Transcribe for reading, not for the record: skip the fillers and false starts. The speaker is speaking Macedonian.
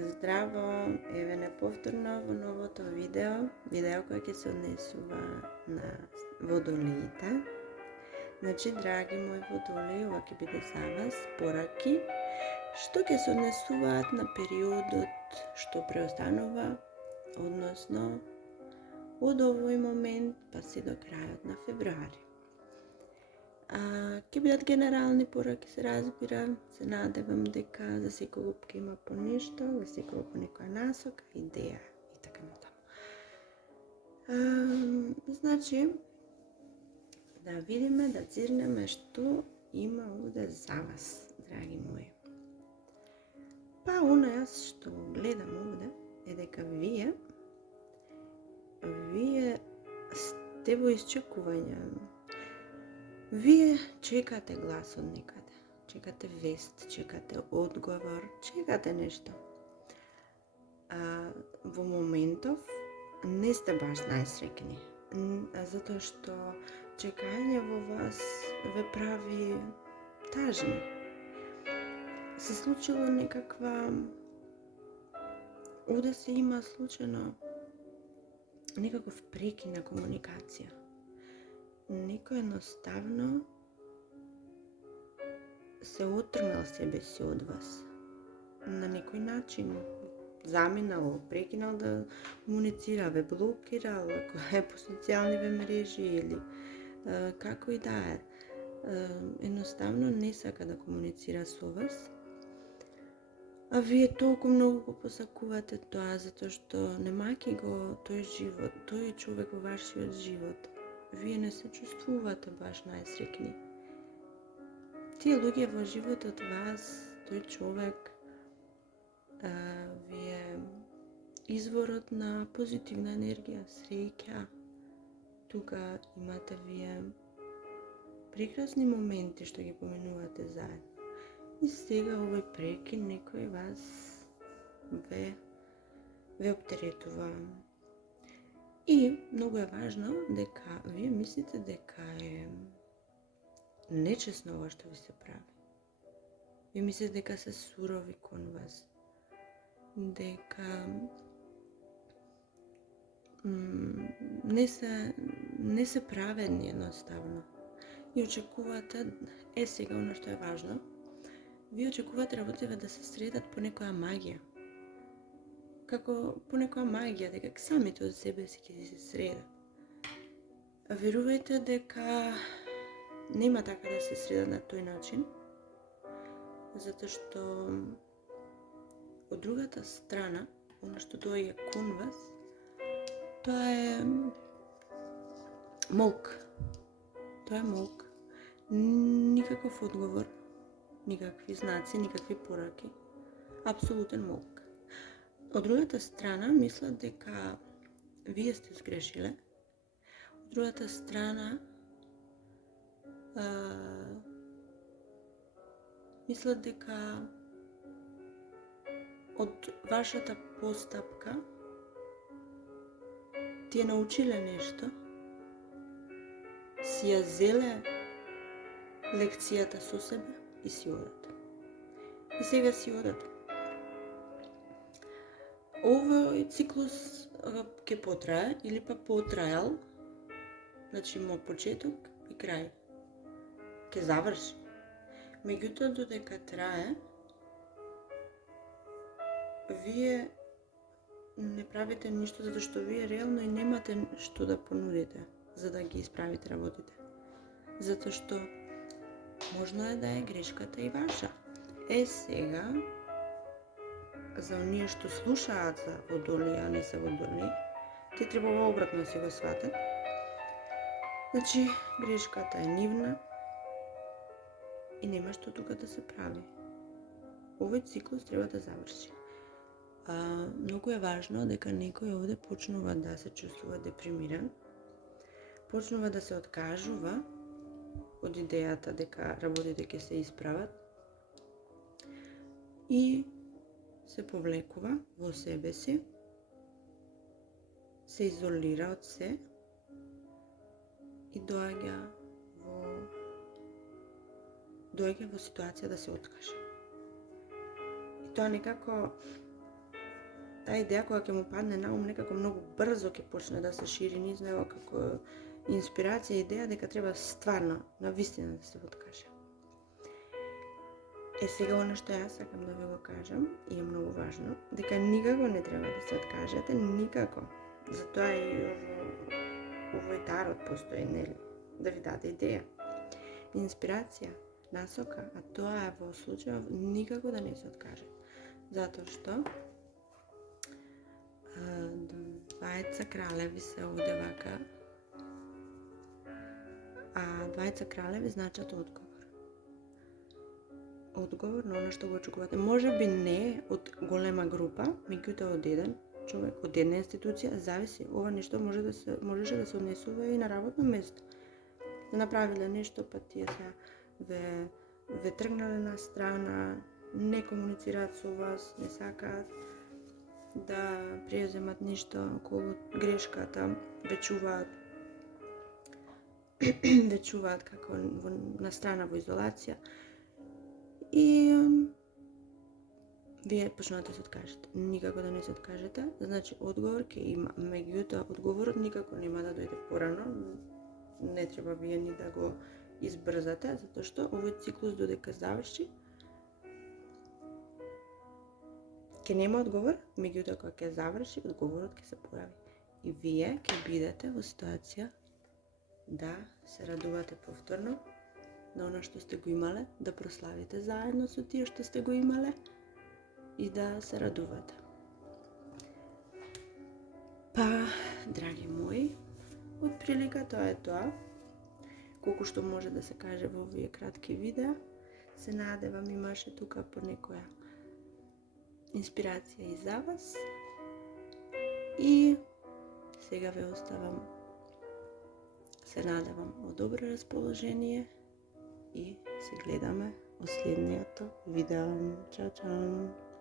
Здраво, еве неповторно во новото видео кој ќе се однесува на водолиите. Значи, драги мои водолии, ова ќе биде за вас пораки што ќе се однесуваат на периодот што преостанува, односно од овој момент па се до крајот на февруари. Ќе бидат генерални пораки, се разбира, се надевам дека за секој ќе има по нешто, за секој по некоја насока, идеја и така натаму. Значи, да видиме, да цирнеме што има овде за вас, драги мои. Па, јас што гледам овде е дека вие сте во исчекување. Вие чекате глас од некаде, чекате вест, чекате одговор, чекате нешто. Во моментов не сте баш најсреќни, затоа што чекање во вас ве прави тажни. Се случило некаква... Овде се има случајно некаков прекин на комуникација. Некој едноставно се отргнал себе си од вас. На некој начин заминал, прекинал да комуницира, ве блокирал, ако е по социјални мрежи или како и да е. Едноставно не сака да комуницира со вас. А вие толку многу го посакувате тоа, затоа што немајќи го тој живот, тој човек во вашиот живот, вие не се чувствувате баш најсреќни. Тие луѓе во животот вас, тој човек, ви е изворот на позитивна енергија, среќа. Тука имате вие прекрасни моменти што ги поминувате заедно. И сега овој прекин некој вас ве оптеретува. И многу е важно дека вие мислите дека е нечесно ова што ви се прави. Вие мислите дека се сурови кон вас, дека не се праведни едноставно. И очекувате, сега оно што е важно, вие очекувате работите да се средат по некоја магија. Како по некоја магија, дека самите од себе си ќе се средат. Верувајте дека нема така да се средат на тој начин, затоа што од другата страна, оно што доаѓа кон вас, тоа е молк. Тоа е молк. Никаков одговор, никакви знаци, никакви пораки. Апсолутен молк. Од другата страна, мислат дека вие сте сгрешиле. Од другата страна, мислат дека од вашата постапка ти е научиле нешто, си ја зеле лекцијата со себе и си одат. И сега си одат. Овој циклус ќе потрае или па потраел, значи има почеток и крај. Ќе заврши. Меѓутоа, додека трае, вие не правите ништо, затоа што вие реално и немате што да понудите за да ги исправите работите. Затоа што можно е да е грешката и ваша. Сега, за оние што слушаат за водолии, а не се водолии, те треба обратно да си го сватат. Значи, грешката е нивна и нема што тука да се прави. Овој циклус треба да заврши. Многу е важно дека некој овде почнува да се чувствува депримиран, почнува да се откажува од идејата дека работите ќе се исправат и се повлекува во себе си, се изолира од се и доаѓа во ситуација да се откаже. И тоа некако таа идеја која ќе му падне на ум некако многу брзо ќе почне да се шири низ него како инспирација и идеја дека треба стварно, на вистина да се откаже. Сега оно што јас сакам да ви го кажам и е многу важно, дека никако не треба да се откажете, никако. Затоа и овој тарот постои, нели? Да ви даде идеја, инспирација, насока, а тоа е во случајов никако да не се откажете. Затоа што двајца кралеви се овде вака, а двајца кралеви значат одговор. Одговор на оно што го очекувате. Може би не од голема група, меѓутоа од еден човек, од една институција, зависи. Ова нешто можеше да се однесува и на работно место. Да направиле нешто, па тие се ве тргнале на страна, не комуницираат со вас, не сакаат да преземат ништо околу грешката, вечуваат како на страна во изолација и вие почнувате да се откажете. Никако да не се откажете, значи одговор ќе има, меѓутоа одговорот никако нема да дојде порано, не треба вие ни да го избрзате, затоа што овој циклус додека заврши, ќе нема одговор, меѓутоа кога ќе заврши, одговорот ќе се појави. И вие ќе бидете во ситуација да се радувате повторно на оно што сте го имале, да прославите заедно со тие што сте го имале и да се радувате. Па, драги мои, од прилика тоа е тоа. Колку што може да се каже во овие кратки видеа, се надевам имаше тука по некоја инспирација и за вас. И сега ве оставам, се надевам од добро расположение и се гледаме во следниот видео. Чао, чао!